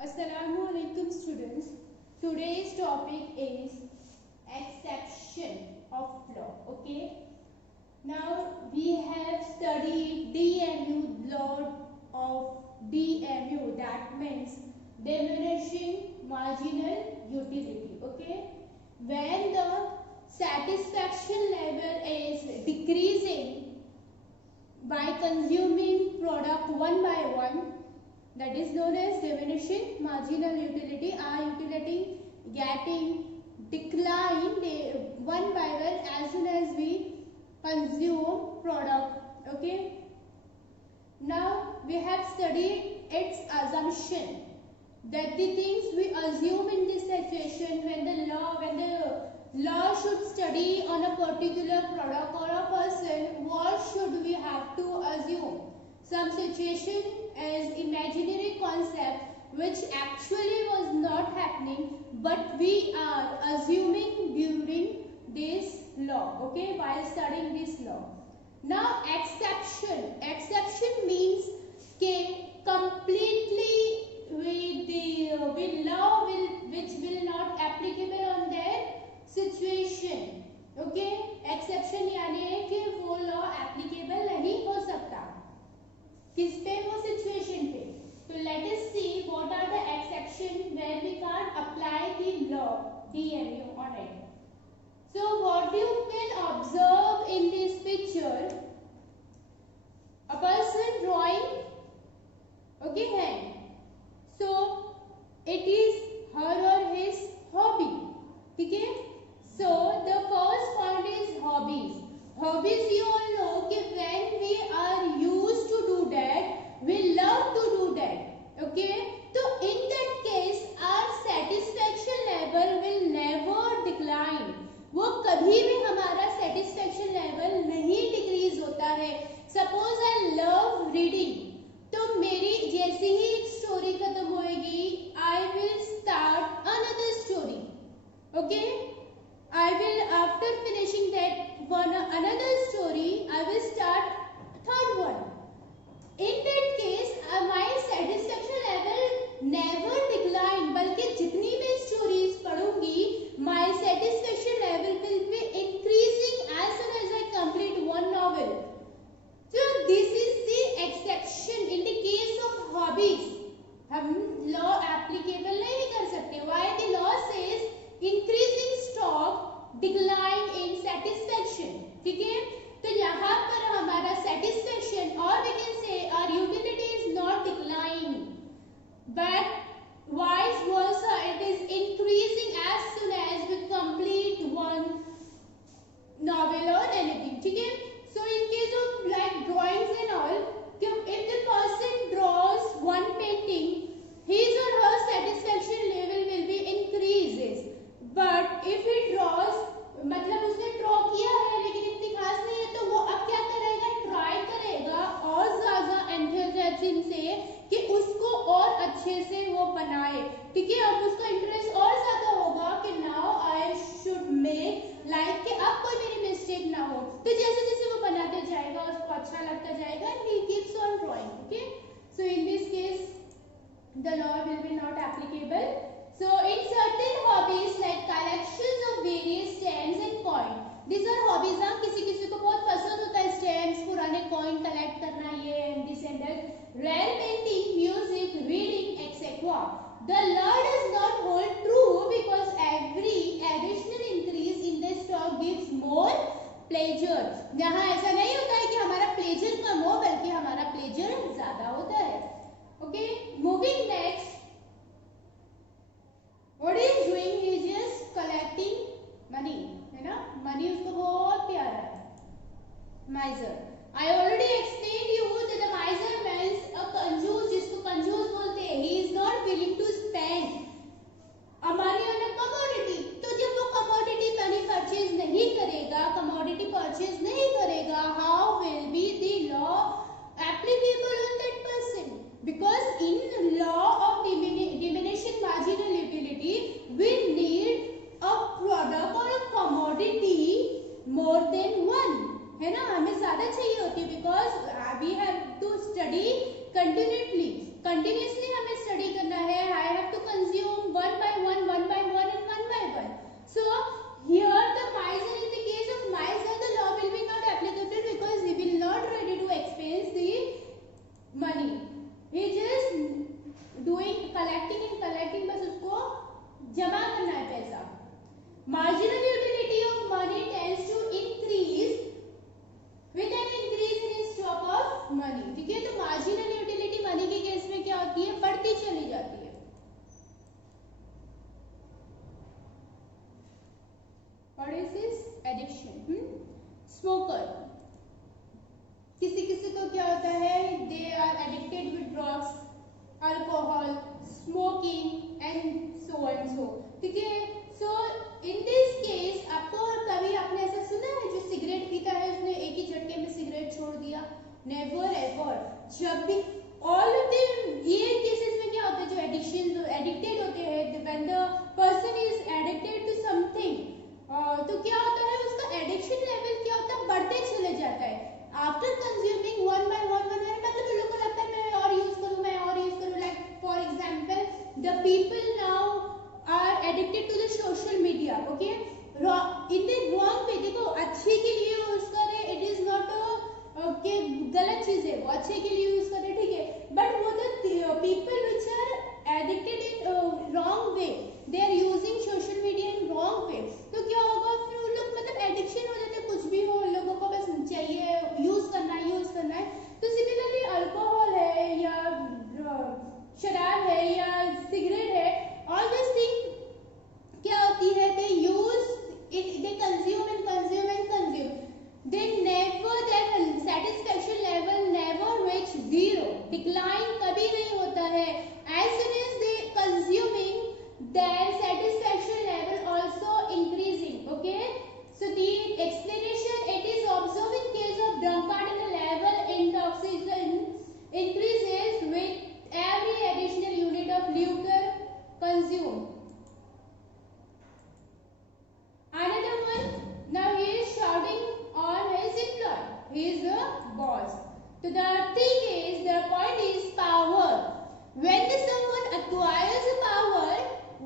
Assalamualaikum students. Today's topic is exception of law. Okay. Now we have studied DMU, law of DMU, that means diminishing marginal utility. Okay. When the satisfaction level is decreasing by consuming product one by one, that is known as diminishing marginal utility. Our utility getting declined one by one as soon as we consume product. Okay. Now we have studied its assumption, that the things we assume in this situation when the law should study on a particular product or a person, what should we have to assume? Some situation as imaginary concept which actually was not happening, but we are assuming during this law, okay, while studying this law. Now exception means completely with the law which will not applicable on their situation. Okay, exception यानी है कि वो law applicable नहीं हो सकता किस पे, वो सिचुएशन पे. तो let us see what are the exception where we can't apply the law DMU on it. So what you can observe in this picture, a person drawing, okay, hand. So it is her or his hobby. Okay, so the first point is hobbies. Hobbies, you all know that when we are used to do that, we love to do that. Okay, so in that case our satisfaction level will never decline. वो कभी भी हमारा satisfaction level नहीं decrease होता है. Suppose I love reading, तो मेरी जैसे ही एक स्टोरी खत्म होएगी, I will start another story. Okay, I will, after finishing that one another story, I will start third one. In that case, my satisfaction level never decline, बल्कि जितनी मैं stories पढ़ूंगी, my satisfaction level will be increasing as soon as I complete one novel. So this is the exception in the case of hobbies. हम law applicable नहीं कर सकते. Why? The law says increasing stock, decline in satisfaction. ठीक है, तो यहाँ पर हमारा satisfaction, or we can say our utility is not declining, but vice versa, it is increasing as soon as we complete one novel or anything. ठीक है, so in case of like drawings and all, if the person draws one painting, his or her satisfaction level will be increases. But if he draws, मतलब उसने draw किया है लेकिन इतनी खास नहीं है, तो वो अब क्या करेगा, ट्राई करेगा और ज्यादा एंथुसियाज्म से कि उसको और अच्छे से वो बनाए. ठीक है, अब उसका इंटरेस्ट और ज्यादा होगा कि now I should make like कि अब कोई मेरी मिस्टेक ना हो. तो जैसे जैसे वो बनाते जाएगा उसको अच्छा लगता जाएगा, and he keeps on drawing. Okay, so in this case the law will be not applicable. So in certain hobbies like collections of various stamps and coin, these are hobbies. हाँ, किसी किसी को बहुत पसंद होता है stamps, पुराने coin collect करना, ये and this and that. Rare painting, music, reading, etc. The law does not hold true because every additional increase in the stock gives more pleasure. यहाँ ऐसा नहीं होता है कि हमारा pleasure कम हो, बल्कि हमारा pleasure ज़्यादा होता है. Okay, moving next. What he is doing, he is just collecting money, है ना. money उसको बहुत प्यारा है. miser, I already explained you that the miser means a कंजूस, जिसको कंजूस बोलते हैं. he is not willing to spend money on a commodity. तो जब वो commodity money purchase नहीं करेगा, commodity purchase नहीं करेगा, how will be the law applicable on that person? Because in law collecting and collecting, बस उसको जमा करना है पैसा। Marginal utility of money tends to increase with an increase in stock of money. ठीक है, तो मार्जिनल यूटिलिटी मनी के केस में क्या होती है, बढ़ती चली जाती है। What is this? Addiction. Smoker. किसी किसी को क्या होता है, they are addicted with drugs, alcohol, smoking and so and so. ठीक है, so in this case आपको कभी आपने ऐसा सुना है जो सिगरेट पीता है उसने एक ही झटके में सिगरेट छोड़ दिया? Never ever. जब भी all of them ये केसेस में क्या होता है, जो एडिक्शन एडिक्टेड होते हैं, when the person is addicted to something, तो क्या होता है, उसका एडिक्शन लेवल क्या होता है, बढ़ते चले जाता है। After consuming one by one मतलब उन लोगों को लगता है मैं और यूज करूं, मैं और यूज करूं। Like for example the people now are addicted to the social media. Okay, in the wrong way, देखो अच्छे के लिए यूज कर रहे, इट इज नॉट कि गलत चीज है, वो अच्छे के लिए यूज कर रहे, ठीक है, बट वो the people which are addicted in wrong way, they are using social media in wrong way, तो क्या होगा फिर उन लोग मतलब एडिक्शन हो जाते हैं, कुछ भी हो उन लोगों को बस चाहिए यूज करना है। तो सिमिलरली अल्कोहल है या शराब है या सिगरेट है, ऑल दिस थिंग क्या होती है, they use it, they consume and consume and consume, they never, their satisfaction level never reach zero, decline कभी नहीं होता है। As soon as they consuming, their satisfaction level also increasing. Okay, so the explanation, it is observed in case of drunkard, and the level intoxication increases with every additional unit of liquor consumed. Another one, now he is shouting on his employer, he is the boss. So the thing is, the point is power. When someone acquires a power,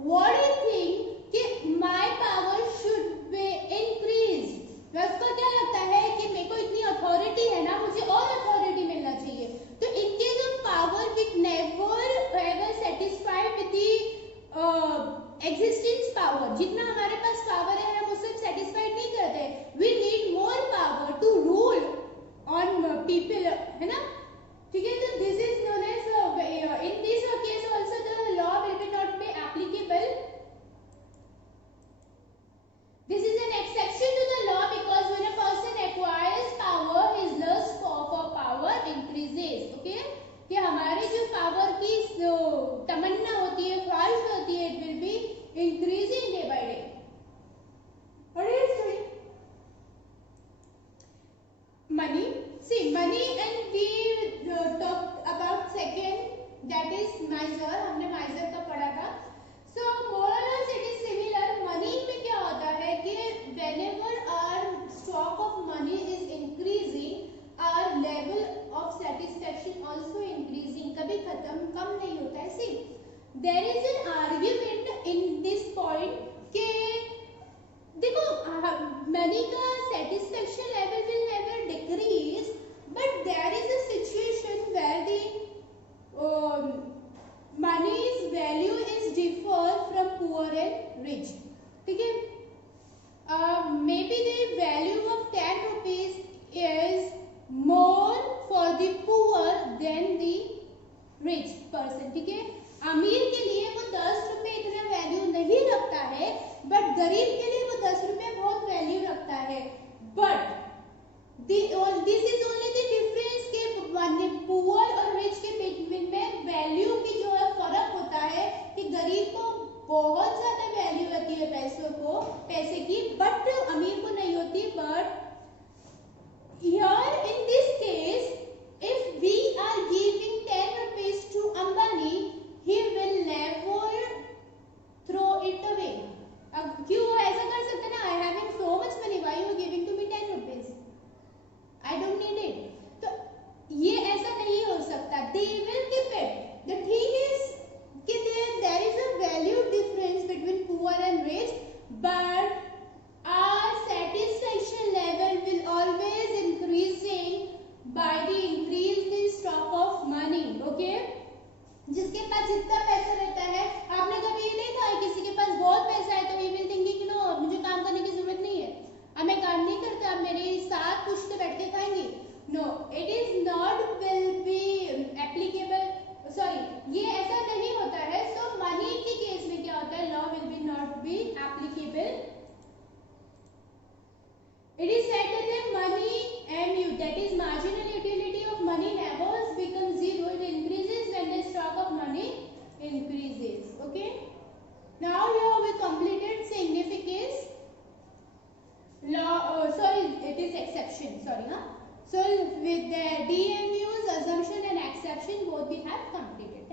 what do you think कि my power should be increased? उसको क्या लगता है कि मेरे को इतनी authority है ना, मुझे और अथॉरिटी मिलना चाहिए। तो in case of power, we never ever satisfied with the existence power. जितना हमारे पास पावर है हम उससे सेटिस्फाइड नहीं करते, we need more power to rule on people, है ना, ठीक है। तो this is known as in this case also the law will be not be applicable. This is an exception to the law because when a person acquires power, his lust for power increases. Okay, कि हमारी जो power की तमन्ना होती है, ख्वाहिश होती है, it will be increasing day by day. What are you doing? Money. See, money, and we talked about second, that is miser. हमने miser का पढ़ा था. So more or less it is similar. Money में क्या होता है कि whenever our stock of money is increasing, our level of satisfaction also increasing. कभी खत्म कम नहीं होता है. See, there is an argument in this point कि देखो मनी का satisfaction level will never decrease, but there is a situation where the money's value is differ from poor and rich. ठीक है, maybe the value of 10 rupees is more for the poor than the rich person. ठीक है, अमीर के लिए वो 10 रुपए इतना वैल्यू नहीं रखता है, बट गरीब के लिए वो 10 रुपए बहुत वैल्यू रखता है। But this is only the difference के पुअर और रिच के बिटवीन में वैल्यू की जो है फर्क होता है कि गरीब को बहुत ज्यादा वैल्यू रहती है पैसे की, बट अमीर को नहीं होती। But here in this case, if we are giving 10 rupees to Ambani, he will never throw it away. अब क्यों ऐसा कर सकते ना, I having so much money, why you giving to me 10 rupees? I don't need it. तो ये ऐसा नहीं हो सकता. They will keep it. The thing is कि there is a value difference between poor and rich, but our satisfaction level will always increase Now here we completed significance. Law, it is exception. So with the DMUs, assumption and exception, both we have completed.